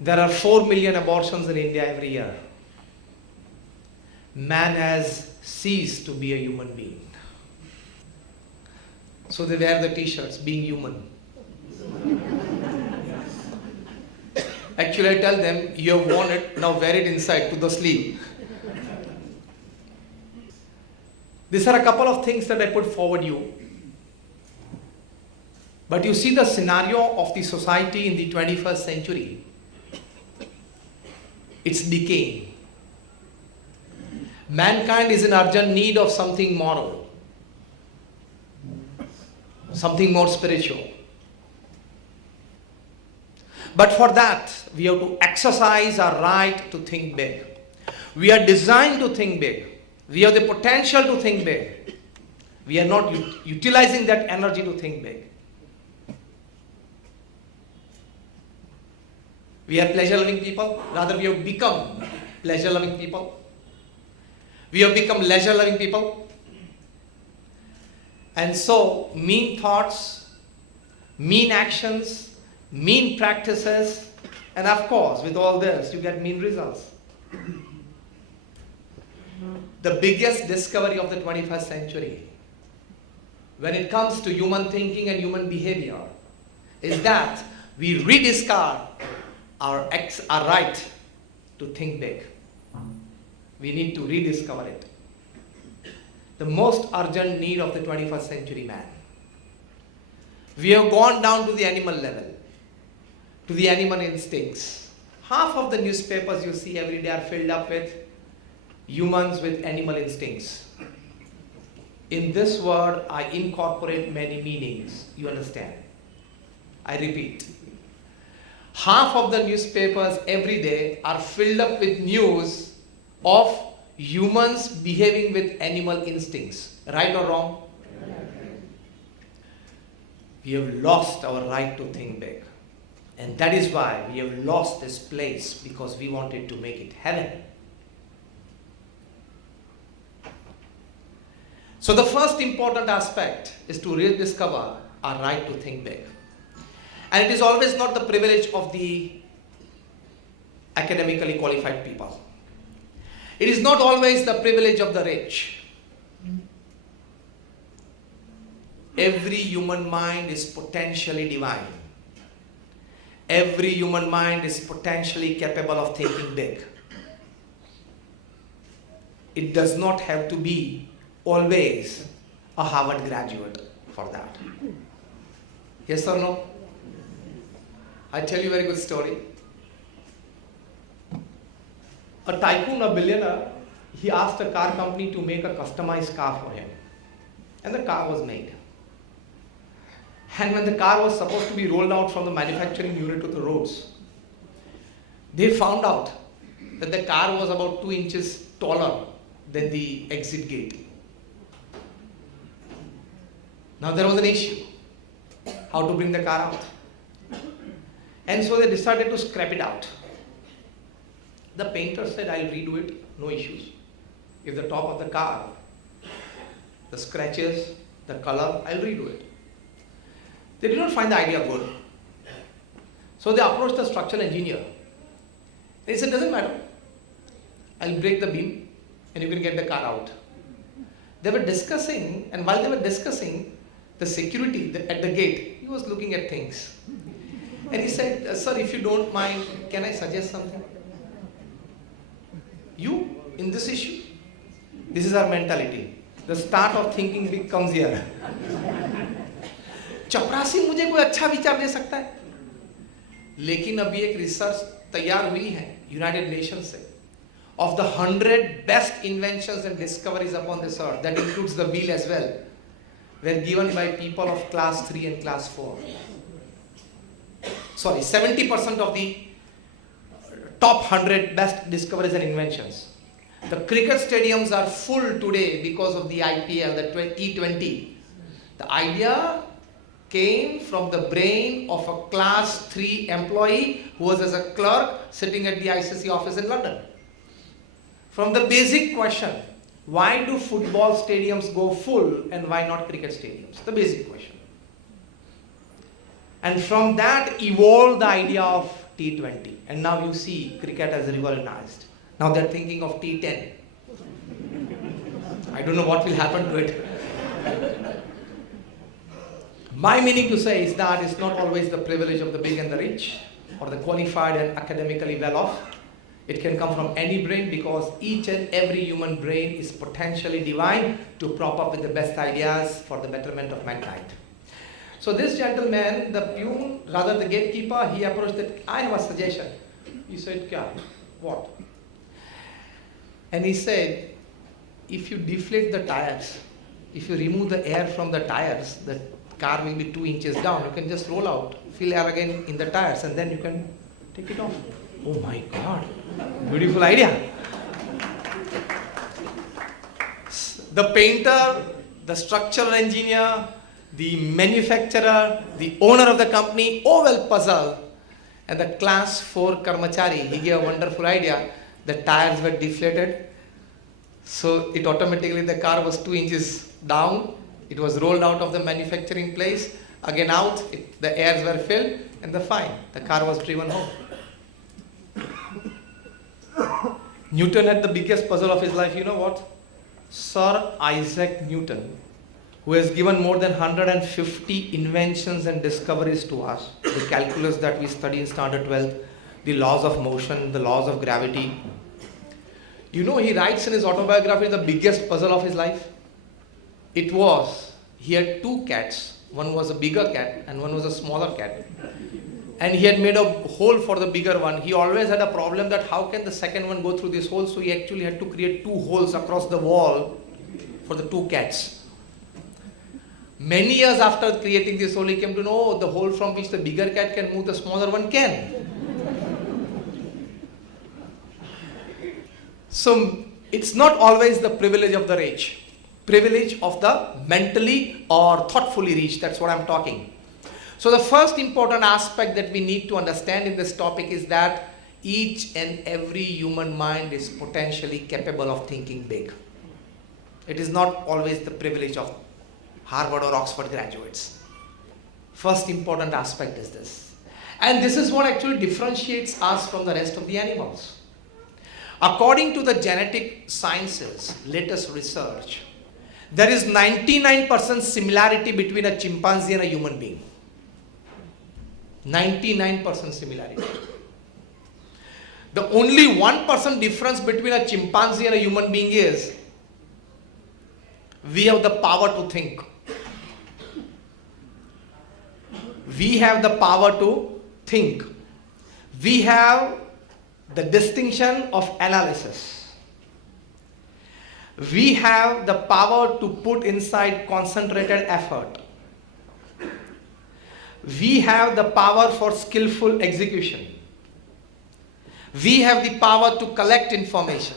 There are 4 million abortions in India every year. Man has ceased to be a human being. So they wear the t-shirts, being human. Actually, I tell them, you have worn it, now wear it inside to the sleeve. These are a couple of things that I put forward you. But you see the scenario of the society in the 21st century. It's decaying. Mankind is in urgent need of something moral, something more spiritual. But for that, we have to exercise our right to think big. We are designed to think big. We have the potential to think big. We are not utilizing that energy to think big. We are pleasure-loving people. Rather, we have become pleasure-loving people. We have become leisure-loving people. And so, mean thoughts, mean actions, mean practices, and of course, with all this, you get mean results. The biggest discovery of the 21st century, when it comes to human thinking and human behavior, is that we rediscover our right to think big. We need to rediscover it. The most urgent need of the 21st century man. We have gone down to the animal level, to the animal instincts. Half of the newspapers you see every day are filled up with humans with animal instincts. In this word, I incorporate many meanings. You understand? I repeat. Half of the newspapers every day are filled up with news of humans behaving with animal instincts. Right or wrong? We have lost our right to think big. And that is why we have lost this place, because we wanted to make it heaven. So the first important aspect is to rediscover our right to think big. And it is always not the privilege of the academically qualified people. It is not always the privilege of the rich. Every human mind is potentially divine. Every human mind is potentially capable of thinking big. It does not have to be always a Harvard graduate for that. Yes or no? I tell you a very good story. A tycoon, a billionaire, he asked a car company to make a customized car for him. And the car was made. And when the car was supposed to be rolled out from the manufacturing unit to the roads, they found out that the car was about 2 inches taller than the exit gate. Now there was an issue, how to bring the car out. And so they decided to scrap it out. The painter said, I'll redo it, no issues. If the top of the car, the scratches, the color, I'll redo it. They did not find the idea good. So they approached the structural engineer. He said, doesn't matter. I'll break the beam and you can get the car out. They were discussing, and while they were discussing, the security at the gate, he was looking at things. And he said, sir, if you don't mind, can I suggest something? You, in this issue, this is our mentality. The start of thinking big comes here. चपरासी मुझे कोई अच्छा विचार दे सकता है, लेकिन अभी एक रिसर्च तैयार हुई है यूनाइटेड नेशन से, of the 100 best inventions and discoveries upon this earth, that includes the wheel as well, were given by people of class 3 and class 4. Sorry, 70% of the top 100 best discoveries and inventions. The cricket stadiums are full today because of the IPL, the T20. The idea came from the brain of a class 3 employee who was as a clerk sitting at the ICC office in London. From the basic question, why do football stadiums go full and why not cricket stadiums? The basic question. And from that evolved the idea of T20. And now you see cricket has revolutionized. Now they're thinking of T10. I don't know what will happen to it. My meaning to say is that it's not always the privilege of the big and the rich or the qualified and academically well off. It can come from any brain, because each and every human brain is potentially divine to prop up with the best ideas for the betterment of mankind. So this gentleman, the peon, rather the gatekeeper, he approached that, I have a suggestion. He said, Kya? What? And he said, if you deflate the tires, if you remove the air from the tires, the car will be 2 inches down. You can just roll out, fill air again in the tires, and then you can take it off. Oh my God, beautiful idea. The painter, the structural engineer, the manufacturer, the owner of the company, all well puzzled. And the class 4 karmachari, he gave a wonderful idea. The tires were deflated. So it automatically, the car was 2 inches down. It was rolled out of the manufacturing place. Again out, the airs were filled, and the car was driven home. Newton had the biggest puzzle of his life. You know what? Sir Isaac Newton, who has given more than 150 inventions and discoveries to us. The calculus that we study in standard 12, the laws of motion, the laws of gravity. You know, he writes in his autobiography the biggest puzzle of his life. It was, he had 2 cats. One was a bigger cat and one was a smaller cat. And he had made a hole for the bigger one. He always had a problem that how can the second one go through this hole, so he actually had to create 2 holes across the wall for the 2 cats. Many years after creating this hole, he came to know the hole from which the bigger cat can move, the smaller one can. So it's not always the privilege of the rich. Privilege of the mentally or thoughtfully rich, that's what I'm talking. So the first important aspect that we need to understand in this topic is that each and every human mind is potentially capable of thinking big. It is not always the privilege of Harvard or Oxford graduates. First important aspect is this. And this is what actually differentiates us from the rest of the animals. According to the genetic sciences, latest research, there is 99% similarity between a chimpanzee and a human being. 99% similarity. The only 1% difference between a chimpanzee and a human being is we have the power to think. We have the power to think. We have the distinction of analysis. We have the power to put inside concentrated effort. We have the power for skillful execution. We have the power to collect information.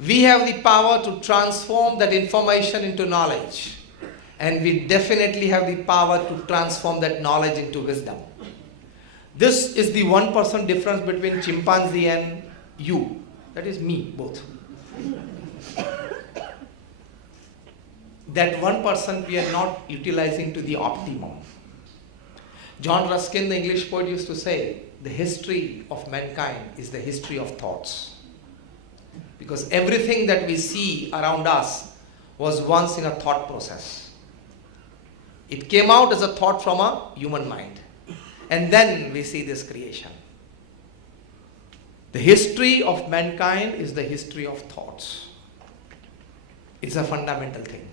We have the power to transform that information into knowledge. And we definitely have the power to transform that knowledge into wisdom. This is the 1% difference between chimpanzee and you. That is me, both. That 1% we are not utilizing to the optimum. John Ruskin, the English poet, used to say, the history of mankind is the history of thoughts. Because everything that we see around us was once in a thought process. It came out as a thought from a human mind. And then we see this creation. The history of mankind is the history of thoughts. It's a fundamental thing.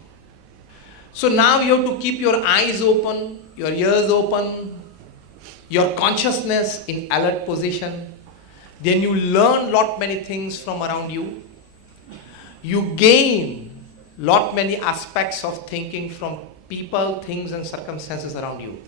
So now you have to keep your eyes open, your ears open, your consciousness in alert position. Then you learn lot many things from around you. You gain lot many aspects of thinking from people, things and circumstances around you.